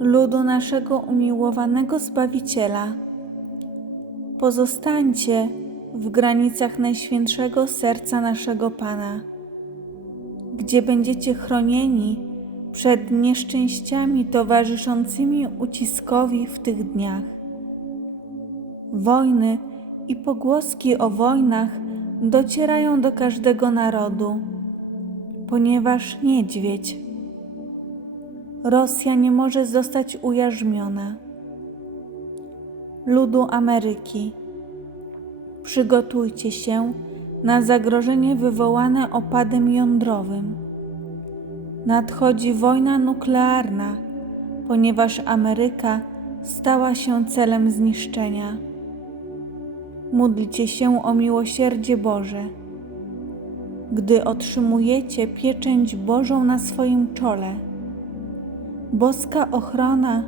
ludu naszego umiłowanego Zbawiciela. Pozostańcie w granicach Najświętszego Serca naszego Pana, gdzie będziecie chronieni przed nieszczęściami towarzyszącymi uciskowi w tych dniach. Wojny i pogłoski o wojnach docierają do każdego narodu, ponieważ niedźwiedź Rosja nie może zostać ujarzmiona. Ludu Ameryki, przygotujcie się na zagrożenie wywołane opadem jądrowym. Nadchodzi wojna nuklearna, ponieważ Ameryka stała się celem zniszczenia. Módlcie się o miłosierdzie Boże. Gdy otrzymujecie pieczęć Bożą na swoim czole, boska ochrona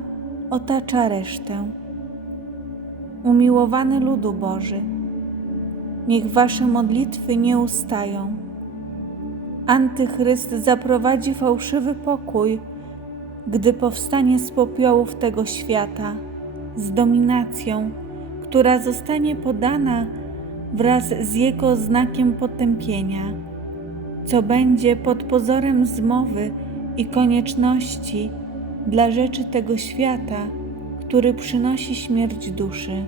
otacza resztę. Umiłowany ludu Boży, niech wasze modlitwy nie ustają. Antychryst zaprowadzi fałszywy pokój, gdy powstanie z popiołów tego świata, z dominacją, która zostanie podana wraz z jego znakiem potępienia, co będzie pod pozorem zmowy i konieczności dla rzeczy tego świata, który przynosi śmierć duszy.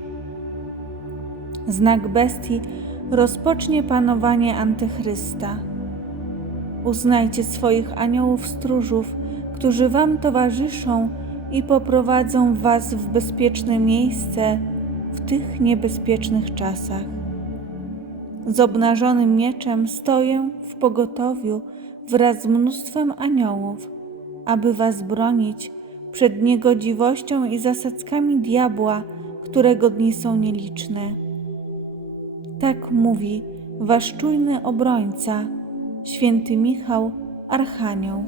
Znak bestii rozpocznie panowanie Antychrysta. Uznajcie swoich aniołów stróżów, którzy wam towarzyszą i poprowadzą was w bezpieczne miejsce w tych niebezpiecznych czasach. Z obnażonym mieczem stoję w pogotowiu wraz z mnóstwem aniołów, aby was bronić przed niegodziwością i zasadzkami diabła, którego dni są nieliczne. Tak mówi wasz czujny obrońca, święty Michał, Archanioł.